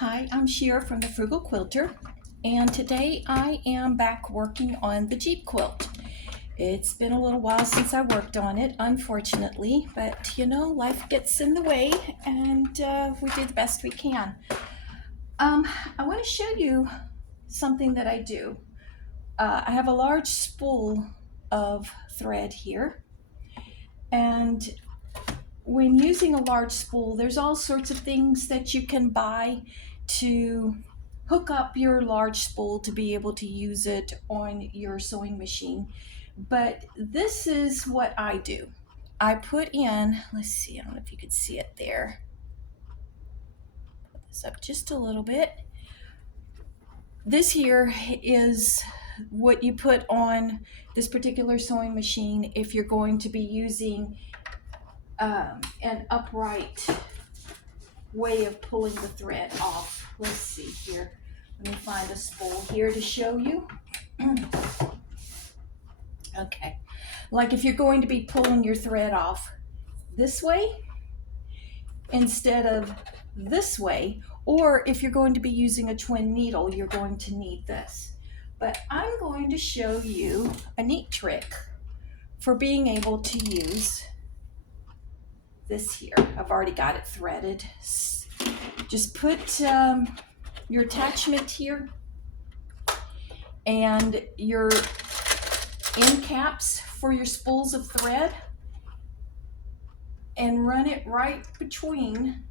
Hi, I'm Sheer from the Frugal Quilter, and today I am back working on the Jeep quilt. It's been a little while since I worked on it, unfortunately, but you know, life gets in the way and we do the best we can. I want to show you something that I do. I have a large spool of thread here, and when using a large spool, there's all sorts of things that you can buy to hook up your large spool to be able to use it on your sewing machine. But this is what I do. I put in, let's see, I don't know if you can see it there. Put this up just a little bit. This here is what you put on this particular sewing machine if you're going to be using an upright way of pulling the thread off. Let's see here. Let me find a spool here to show you. Okay, like if you're going to be pulling your thread off this way instead of this way, or if you're going to be using a twin needle, you're going to need this. But I'm going to show you a neat trick for being able to use this here. I've already got it threaded. Just put your attachment here and your end caps for your spools of thread and run it right between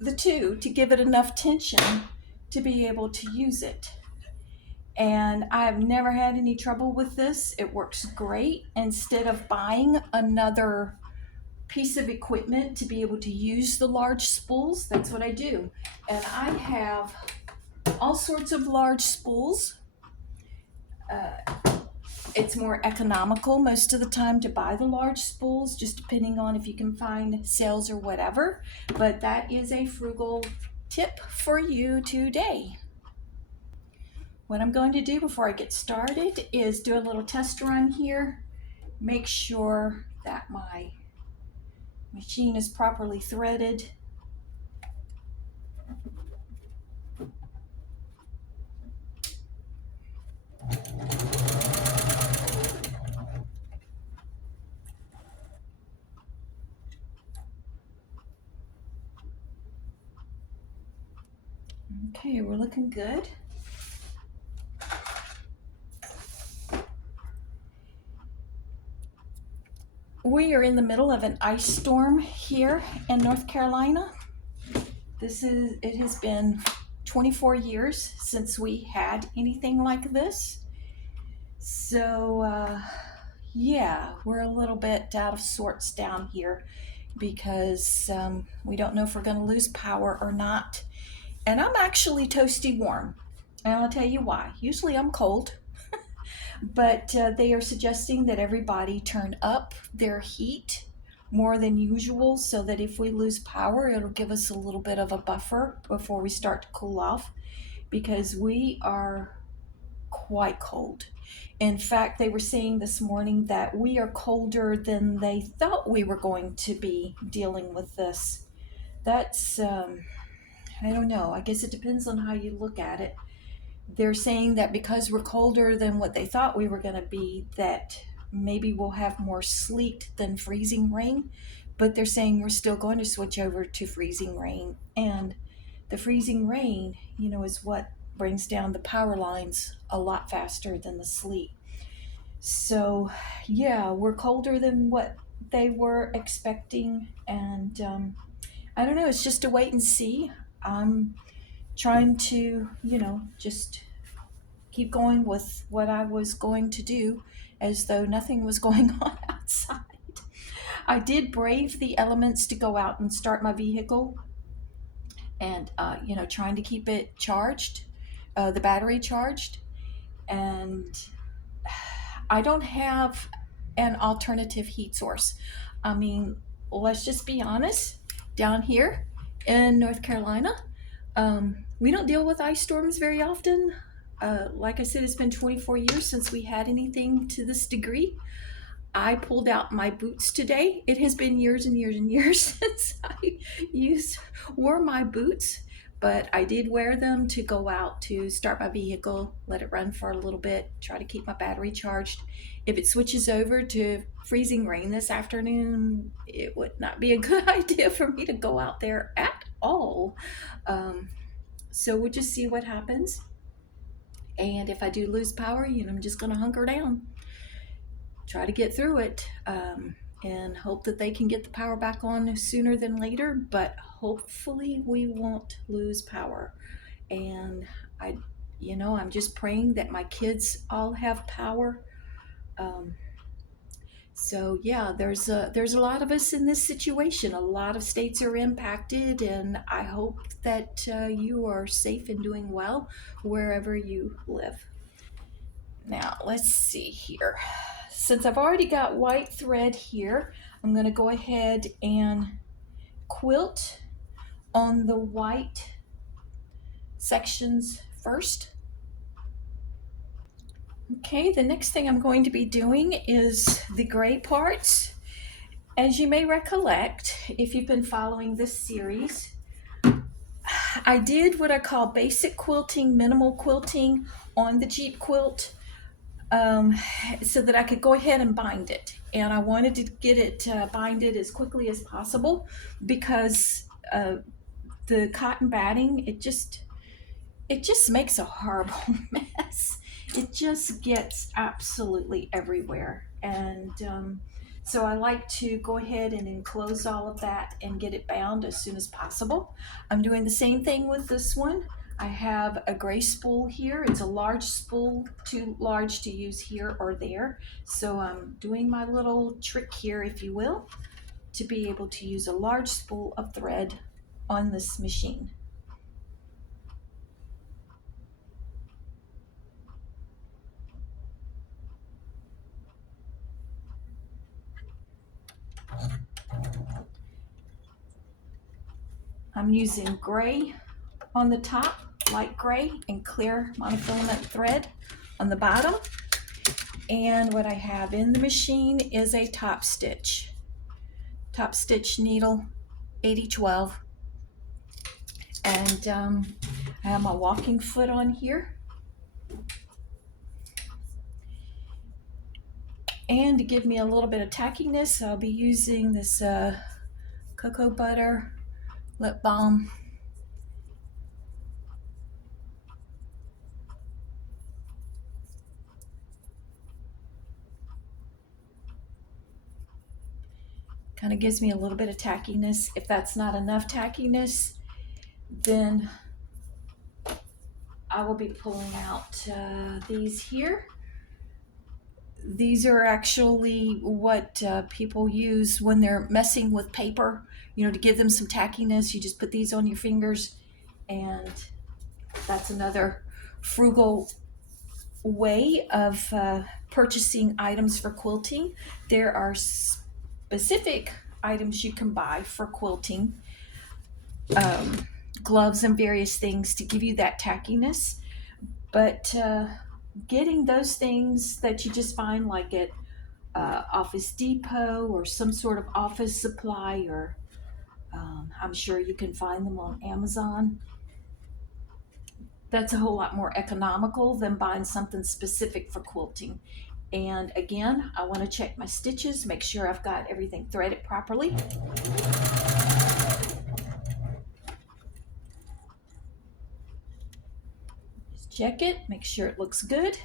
the two to give it enough tension to be able to use it. And I've never had any trouble with this. It works great. Instead of buying another piece of equipment to be able to use the large spools, that's what I do. And I have all sorts of large spools. It's more economical most of the time to buy the large spools, just depending on if you can find sales or whatever. But that is a frugal tip for you today. What I'm going to do before I get started is do a little test run here. Make sure that my machine is properly threaded. Okay, we're looking good. We are in the middle of an ice storm here in North Carolina. It has been 24 years since we had anything like this. So yeah, we're a little bit out of sorts down here because we don't know if we're going to lose power or not. And I'm actually toasty warm, and I'll tell you why. Usually I'm cold, but they are suggesting that everybody turn up their heat more than usual so that if we lose power, it'll give us a little bit of a buffer before we start to cool off, because we are quite cold. In fact, they were saying this morning that we are colder than they thought we were going to be dealing with this. That's I don't know. I guess it depends on how you look at it. They're saying that because we're colder than what they thought we were going to be, that maybe we'll have more sleet than freezing rain. But they're saying we're still going to switch over to freezing rain. And the freezing rain, you know, is what brings down the power lines a lot faster than the sleet. So yeah, we're colder than what they were expecting. And I don't know. It's just a wait and see. I'm trying to, you know, just keep going with what I was going to do as though nothing was going on outside. I did brave the elements to go out and start my vehicle and, you know, trying to keep it charged, the battery charged. And I don't have an alternative heat source. I mean, let's just be honest, down here in North Carolina, we don't deal with ice storms very often. Like I said, it's been 24 years since we had anything to this degree. I pulled out my boots today. It has been years and years and years since I wore my boots, but I did wear them to go out to start my vehicle, let it run for a little bit, try to keep my battery charged. If it switches over to freezing rain this afternoon, it would not be a good idea for me to go out there at all. Um, so we'll just see what happens. And if I do lose power, I'm just going to hunker down, try to get through it, and hope that they can get the power back on sooner than later. But hopefully, we won't lose power. And I'm just praying that my kids all have power. Um, so yeah, there's a lot of us in this situation. A lot of states are impacted, and I hope that you are safe and doing well wherever you live. Now, let's see here. Since I've already got white thread here, I'm going to go ahead and quilt on the white sections first. Okay, the next thing I'm going to be doing is the gray parts. As you may recollect, if you've been following this series, I did what I call basic quilting, minimal quilting on the Jeep quilt, so that I could go ahead and bind it. And I wanted to get it binded as quickly as possible because the cotton batting, it just makes a horrible mess. It just gets absolutely everywhere. And so I like to go ahead and enclose all of that and get it bound as soon as possible. I'm doing the same thing with this one. I have a gray spool here. It's a large spool, too large to use here or there. So I'm doing my little trick here, if you will, to be able to use a large spool of thread on this machine. I'm using gray on the top, light gray, and clear monofilament thread on the bottom. And what I have in the machine is a Topstitch needle, 8012. And I have my walking foot on here. And to give me a little bit of tackiness, I'll be using this cocoa butter lip balm. Kind of gives me a little bit of tackiness. If that's not enough tackiness, then I will be pulling out these here. These are actually what people use when they're messing with paper, to give them some tackiness. You just put these on your fingers, and that's another frugal way of purchasing items for quilting. There are specific items you can buy for quilting, gloves and various things to give you that tackiness, but getting those things that you just find like at Office Depot or some sort of office supply, or I'm sure you can find them on Amazon. That's a whole lot more economical than buying something specific for quilting. And again, I want to check my stitches, make sure I've got everything threaded properly. Just check it, make sure it looks good.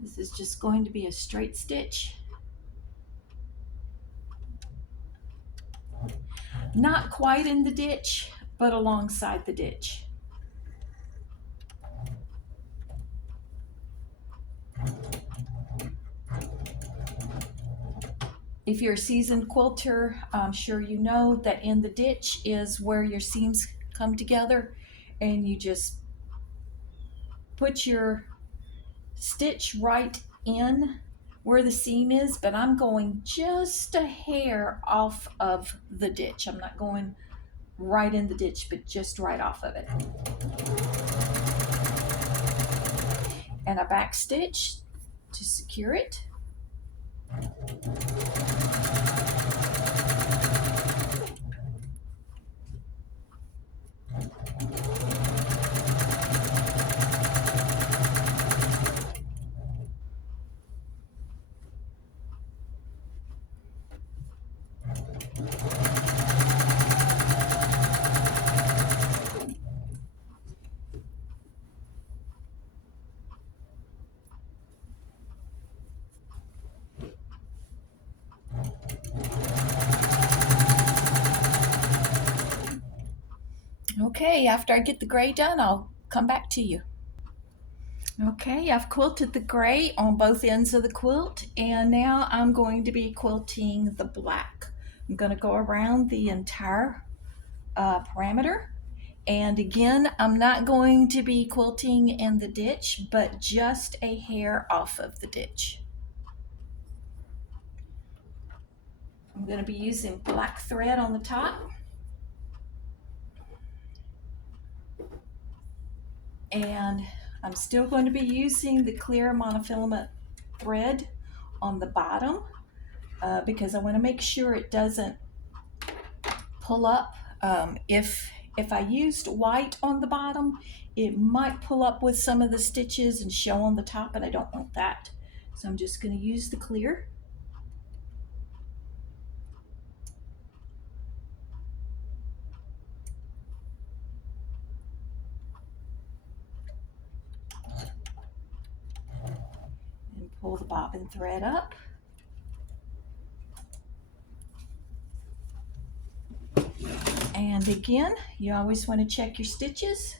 This is just going to be a straight stitch. Not quite in the ditch, but alongside the ditch. If you're a seasoned quilter, I'm sure you know that in the ditch is where your seams come together, and you just put your stitch right in where the seam is, but I'm going just a hair off of the ditch. I'm not going right in the ditch, but just right off of it. And I back stitch to secure it. Okay, after I get the gray done, I'll come back to you. Okay, I've quilted the gray on both ends of the quilt, and now I'm going to be quilting the black. I'm going to go around the entire parameter, and again, I'm not going to be quilting in the ditch, but just a hair off of the ditch. I'm going to be using black thread on the top, and I'm still going to be using the clear monofilament thread on the bottom because I want to make sure it doesn't pull up. If I used white on the bottom, it might pull up with some of the stitches and show on the top, and I don't want that. So I'm just going to use the clear. And pull the bobbin thread up. And again, you always want to check your stitches.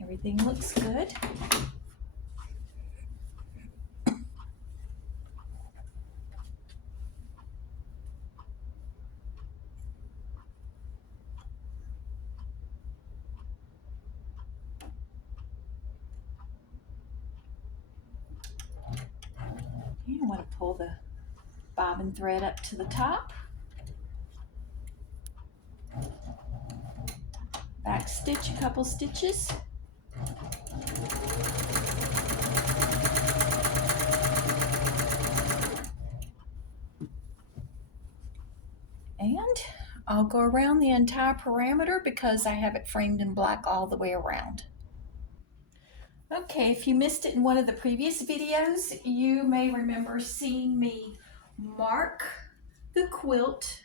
Everything looks good. You want to pull the bobbin thread up to the top. Back stitch a couple stitches. And I'll go around the entire parameter because I have it framed in black all the way around. Okay, if you missed it in one of the previous videos, you may remember seeing me mark the quilt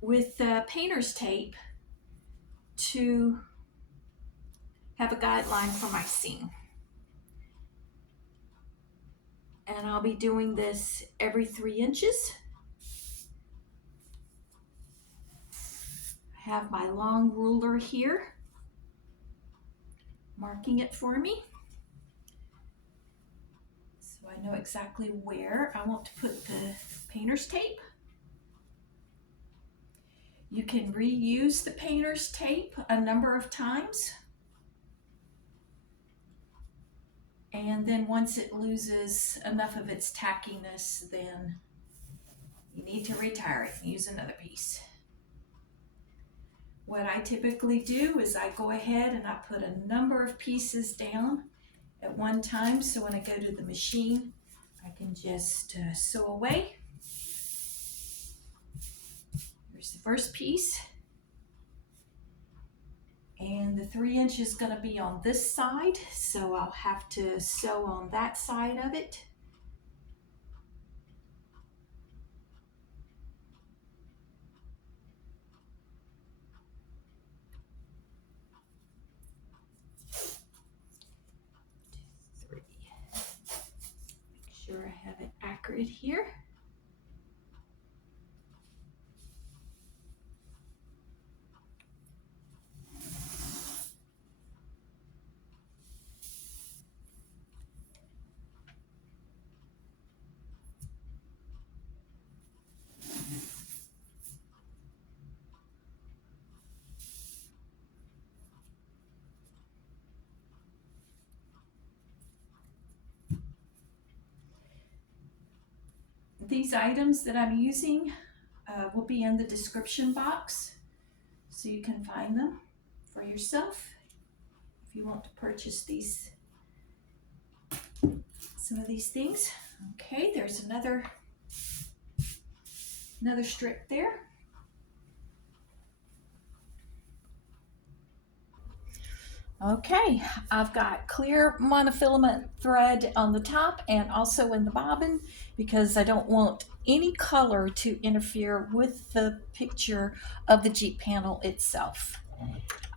with painter's tape to have a guideline for my seam. And I'll be doing this every 3 inches. I have my long ruler here, marking it for me. So I know exactly where I want to put the painter's tape. You can reuse the painter's tape a number of times. And then once it loses enough of its tackiness, then you need to retire it and use another piece. What I typically do is I go ahead and I put a number of pieces down at one time, so when I go to the machine, I can just sew away. Here's the first piece. And the 3 inch is going to be on this side, so I'll have to sew on that side of it. Make sure I have it accurate here. These items that I'm using will be in the description box, so you can find them for yourself if you want to purchase these, some of these things. Okay, there's another strip there. Okay, I've got clear monofilament thread on the top and also in the bobbin because I don't want any color to interfere with the picture of the Jeep panel itself.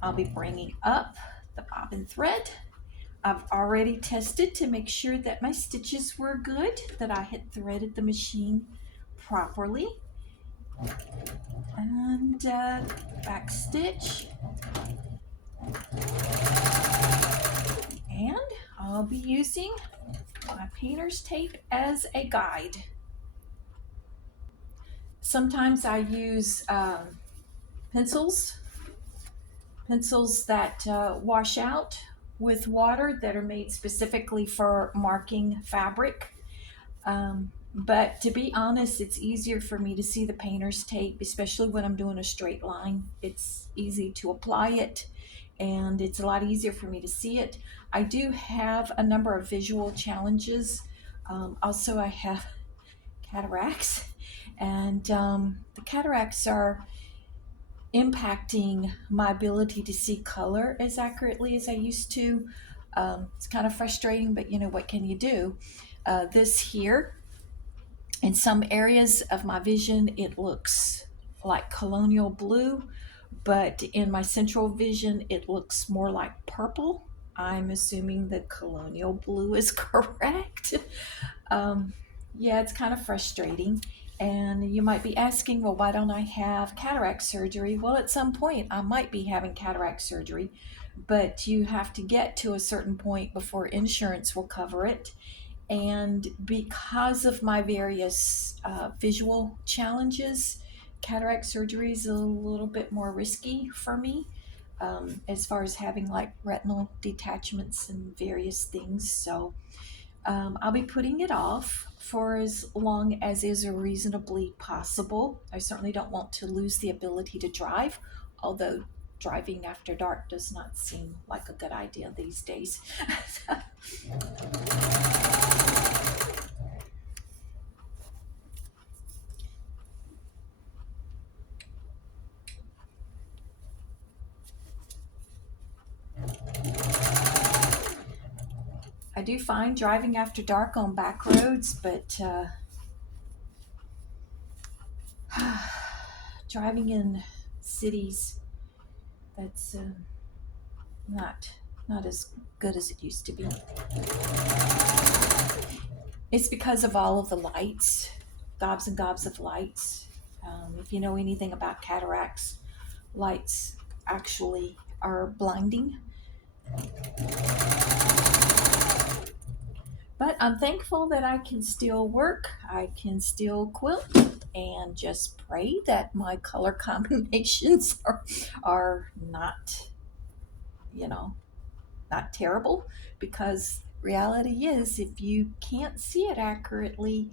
I'll be bringing up the bobbin thread. I've already tested to make sure that my stitches were good, that I had threaded the machine properly. And back stitch. And I'll be using my painter's tape as a guide. Sometimes I use pencils that wash out with water, that are made specifically for marking fabric. But to be honest, it's easier for me to see the painter's tape, especially when I'm doing a straight line. It's easy to apply it, and it's a lot easier for me to see it. I do have a number of visual challenges. Also, I have cataracts, and the cataracts are impacting my ability to see color as accurately as I used to. It's kind of frustrating, but you know, what can you do? This here, in some areas of my vision, it looks like colonial blue, but in my central vision, it looks more like purple. I'm assuming that colonial blue is correct. Yeah, it's kind of frustrating. And you might be asking, well, why don't I have cataract surgery? Well, at some point, I might be having cataract surgery, but you have to get to a certain point before insurance will cover it. And because of my various visual challenges, cataract surgery is a little bit more risky for me, as far as having like retinal detachments and various things. So I'll be putting it off for as long as is reasonably possible. I certainly don't want to lose the ability to drive, although driving after dark does not seem like a good idea these days. I do find driving after dark on back roads, but driving in cities, that's not as good as it used to be. It's because of all of the lights, gobs and gobs of lights. If you know anything about cataracts, lights actually are blinding. But I'm thankful that I can still work, I can still quilt, and just pray that my color combinations are not, you know, not terrible, because reality is, if you can't see it accurately,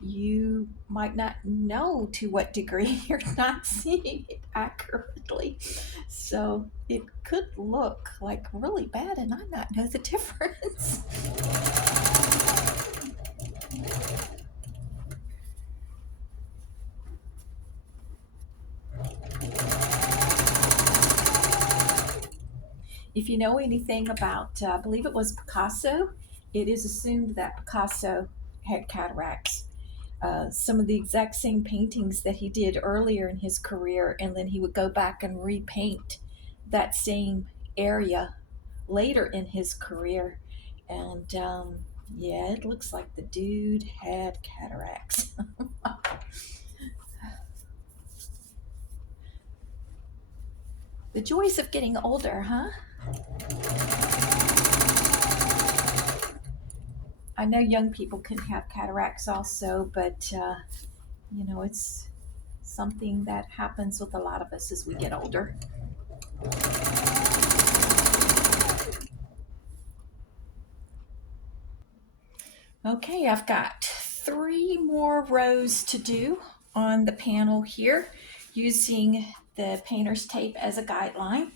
you might not know to what degree you're not seeing it accurately. So it could look like really bad and I not know the difference. If you know anything about, I believe it was Picasso, it is assumed that Picasso had cataracts. Some of the exact same paintings that he did earlier in his career, and then he would go back and repaint that same area later in his career. And yeah, it looks like the dude had cataracts. The joys of getting older, huh? I know young people can have cataracts also, but you know, it's something that happens with a lot of us as we get older. Okay, I've got 3 more rows to do on the panel here using the painter's tape as a guideline.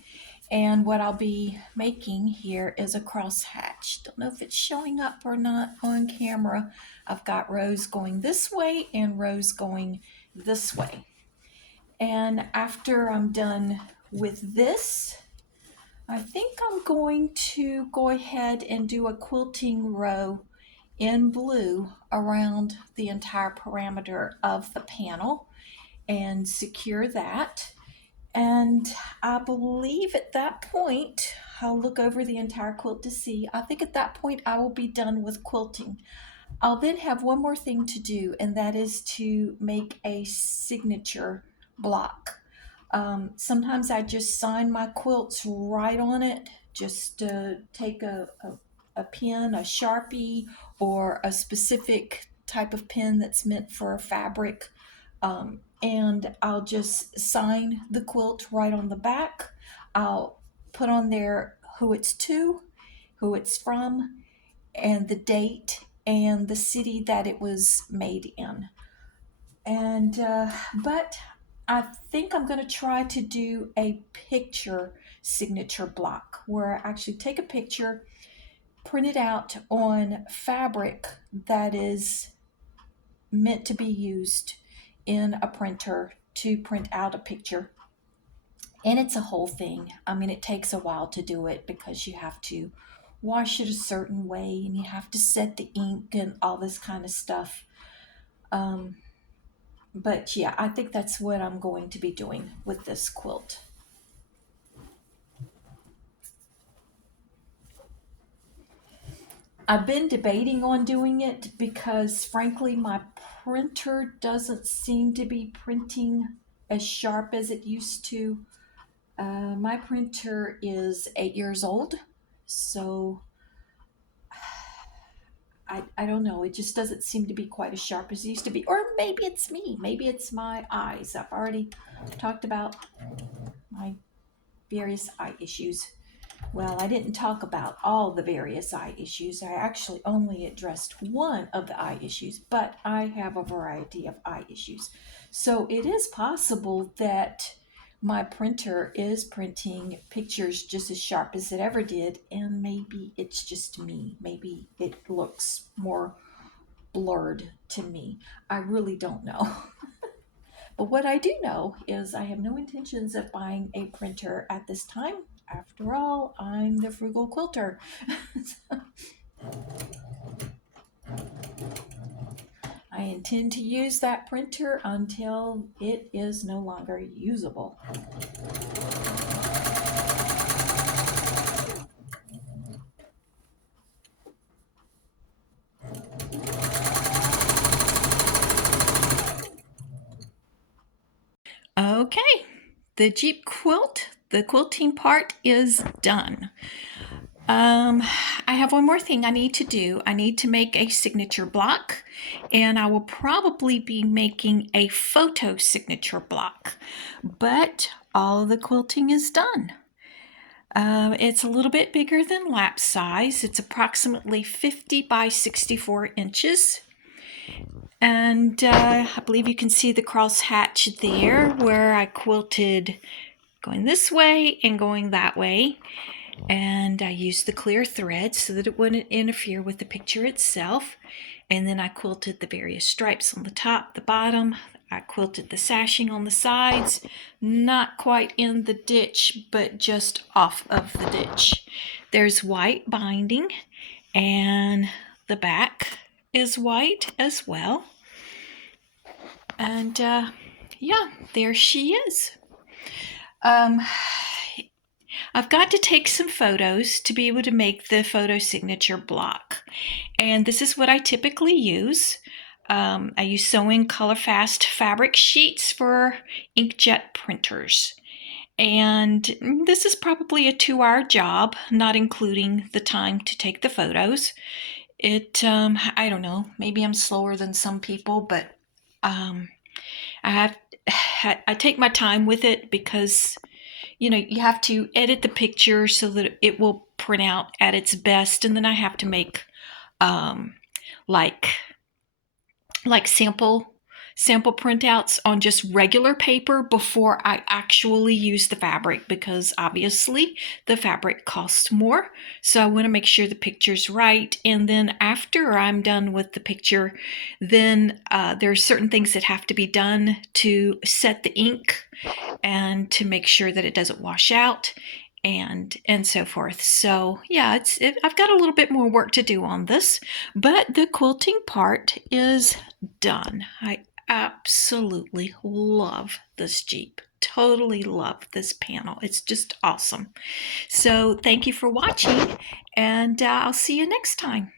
And what I'll be making here is a crosshatch. Don't know if it's showing up or not on camera. I've got rows going this way and rows going this way. And after I'm done with this, I think I'm going to go ahead and do a quilting row in blue around the entire perimeter of the panel and secure that. And I believe at that point, I'll look over the entire quilt to see. I think at that point I will be done with quilting. I'll then have one more thing to do, and that is to make a signature block. Sometimes I just sign my quilts right on it. Just take a pen, a Sharpie, or a specific type of pen that's meant for fabric. And I'll just sign the quilt right on the back. I'll put on there who it's to, who it's from, and the date and the city that it was made in. And but I think I'm going to try to do a picture signature block where I actually take a picture, print it out on fabric that is meant to be used in a printer to print out a picture. And it's a whole thing. I mean, it takes a while to do it because you have to wash it a certain way and you have to set the ink and all this kind of stuff. But yeah, I think that's what I'm going to be doing with this quilt. I've been debating on doing it because frankly my printer doesn't seem to be printing as sharp as it used to. My printer is 8 years old, so I don't know, it just doesn't seem to be quite as sharp as it used to be. Or maybe it's me, maybe it's my eyes. I've already talked about my various eye issues. Well, I didn't talk about all the various eye issues. I actually only addressed one of the eye issues, but I have a variety of eye issues. So it is possible that my printer is printing pictures just as sharp as it ever did, and maybe it's just me. Maybe it looks more blurred to me. I really don't know. But what I do know is I have no intentions of buying a printer at this time. After all, I'm the frugal quilter. I intend to use that printer until it is no longer usable. Okay, the Jeep quilt, the quilting part is done. I have one more thing I need to do. I need to make a signature block, and I will probably be making a photo signature block, but all of the quilting is done. It's a little bit bigger than lap size. It's approximately 50 by 64 inches. And I believe you can see the crosshatch there where I quilted going this way and going that way. And I used the clear thread so that it wouldn't interfere with the picture itself. And then I quilted the various stripes on the top, the bottom. I quilted the sashing on the sides, not quite in the ditch, but just off of the ditch. There's white binding, and the back is white as well. And yeah, there she is. I've got to take some photos to be able to make the photo signature block. And this is what I typically use. I use sewing Colorfast fabric sheets for inkjet printers. And this is probably a 2-hour job, not including the time to take the photos. I don't know, maybe I'm slower than some people, but I take my time with it because you have to edit the picture so that it will print out at its best, and then I have to make like like sample printouts on just regular paper before I actually use the fabric, because obviously the fabric costs more. So I want to make sure the picture's right. And then after I'm done with the picture, then there's certain things that have to be done to set the ink and to make sure that it doesn't wash out and so forth. So yeah, I've got a little bit more work to do on this, but the quilting part is done. I absolutely love this Jeep. Totally love this panel. It's just awesome. So thank you for watching, and I'll see you next time.